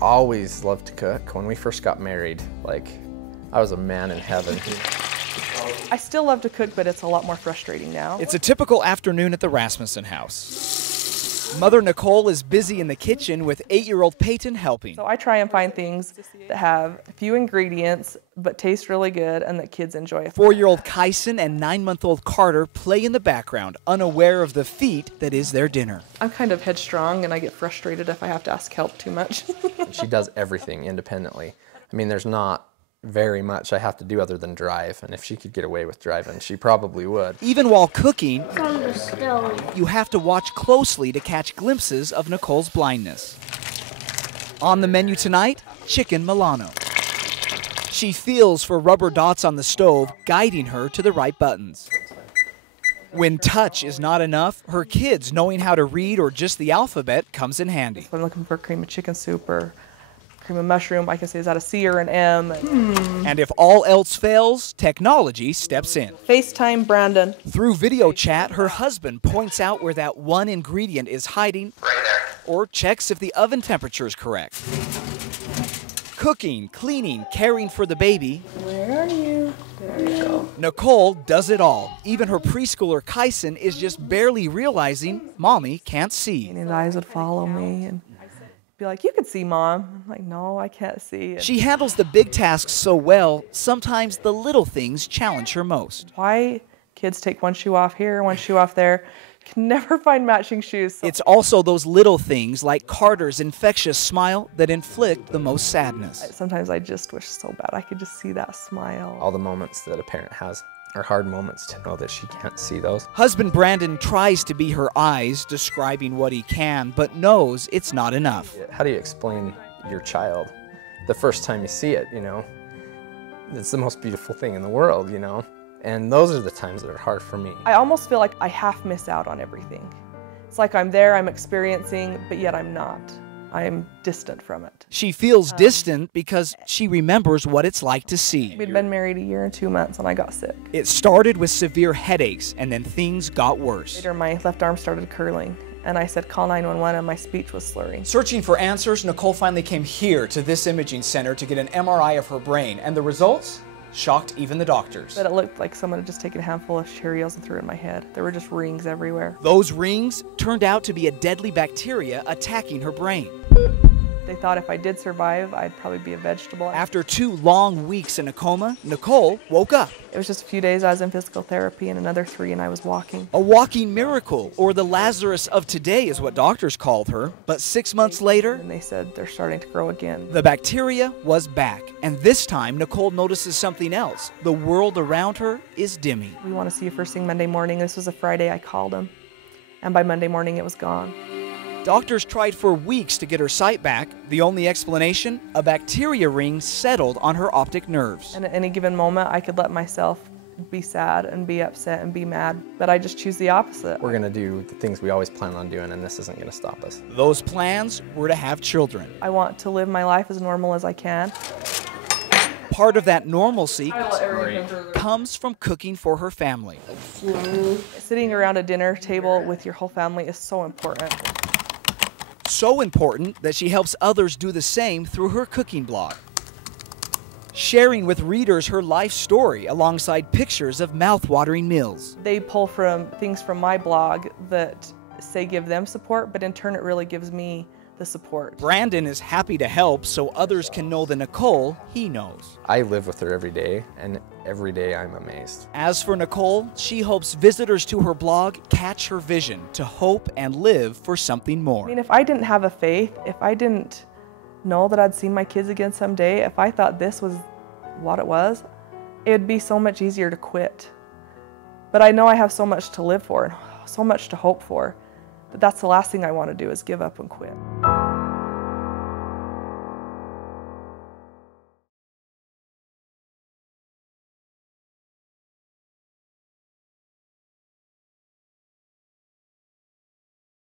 always loved to cook. When we first got married, like, I was a man in heaven. I still love to cook, but it's a lot more frustrating now. It's a typical afternoon at the Rasmussen house. Mother Nicole is busy in the kitchen with 8-year-old Peyton helping. So I try and find things that have a few ingredients, but taste really good and that kids enjoy. 4-year-old Kyson and 9-month-old Carter play in the background, unaware of the feat that is their dinner. I'm kind of headstrong and I get frustrated if I have to ask help too much. She does everything independently. I mean, there's not very much I have to do other than drive, and if she could get away with driving, she probably would. Even while cooking, you have to watch closely to catch glimpses of Nicole's blindness. On the menu tonight, chicken Milano. She feels for rubber dots on the stove, guiding her to the right buttons. When touch is not enough, her kids knowing how to read or just the alphabet comes in handy. If I'm looking for cream of chicken soup or cream of mushroom, I can say, is that a C or an M? And if all else fails, technology steps in. FaceTime Brandon. Through video chat, her husband points out where that one ingredient is hiding, Right there. or checks if the oven temperature is correct. Cooking, cleaning, caring for the baby. Where are you? There you go. Nicole does it all. Even her preschooler Kyson is just barely realizing mommy can't see. And his eyes would follow me and be like, you can see, Mom. I'm like, no, I can't see. She handles the big tasks so well, sometimes the little things challenge her most. Why kids take one shoe off here, one shoe off there, can never find matching shoes. So It's also those little things like Carter's infectious smile that inflict the most sadness. sometimes I just wish so bad I could just see that smile. All the moments that a parent has are hard moments to know that she can't see those. Husband Brandon tries to be her eyes, describing what he can, but knows it's not enough. How do you explain your child the first time you see it, you know? It's the most beautiful thing in the world, you know? And those are the times that are hard for me. I almost feel like I half miss out on everything. It's like I'm there, I'm experiencing, but yet I'm not. I'm distant from it. She feels distant because she remembers what it's like to see. We'd been married a year and 2 months and I got sick. It started with severe headaches, and then things got worse. Later, my left arm started curling, and I said, call 911, and my speech was slurring. Searching for answers, Nicole finally came here to this imaging center to get an MRI of her brain, and the results shocked even the doctors. But it looked like someone had just taken a handful of Cheerios and threw it in my head. There were just rings everywhere. Those rings turned out to be a deadly bacteria attacking her brain. They thought if I did survive, I'd probably be a vegetable. After 2 long weeks in a coma, Nicole woke up. It was just a few days I was in physical therapy and another 3 and I was walking. A walking miracle, or the Lazarus of today is what doctors called her. But 6 months later, And they said they're starting to grow again. the bacteria was back. And this time, Nicole notices something else. The world around her is dimming. We want to see you first thing Monday morning. This was a Friday, I called them. And by Monday morning, it was gone. Doctors tried for weeks to get her sight back. The only explanation, a bacteria ring settled on her optic nerves. And at any given moment, I could let myself be sad and be upset and be mad, but I just choose the opposite. We're gonna do the things we always plan on doing, and this isn't gonna stop us. Those plans were to have children. I want to live my life as normal as I can. Part of that normalcy comes from cooking for her family. Sitting around a dinner table with your whole family is so important. So important that she helps others do the same through her cooking blog, sharing with readers her life story alongside pictures of mouth-watering meals. They pull from things from my blog that say give them support, but in turn it really gives me the support. Brandon is happy to help so others can know the Nicole he knows. I live with her every day, and every day I'm amazed. As for Nicole, she hopes visitors to her blog catch her vision to hope and live for something more. I mean, if I didn't have a faith, if I didn't know that I'd see my kids again someday, if I thought this was what it was, it'd be so much easier to quit. But I know I have so much to live for and so much to hope for, that that's the last thing I want to do is give up and quit.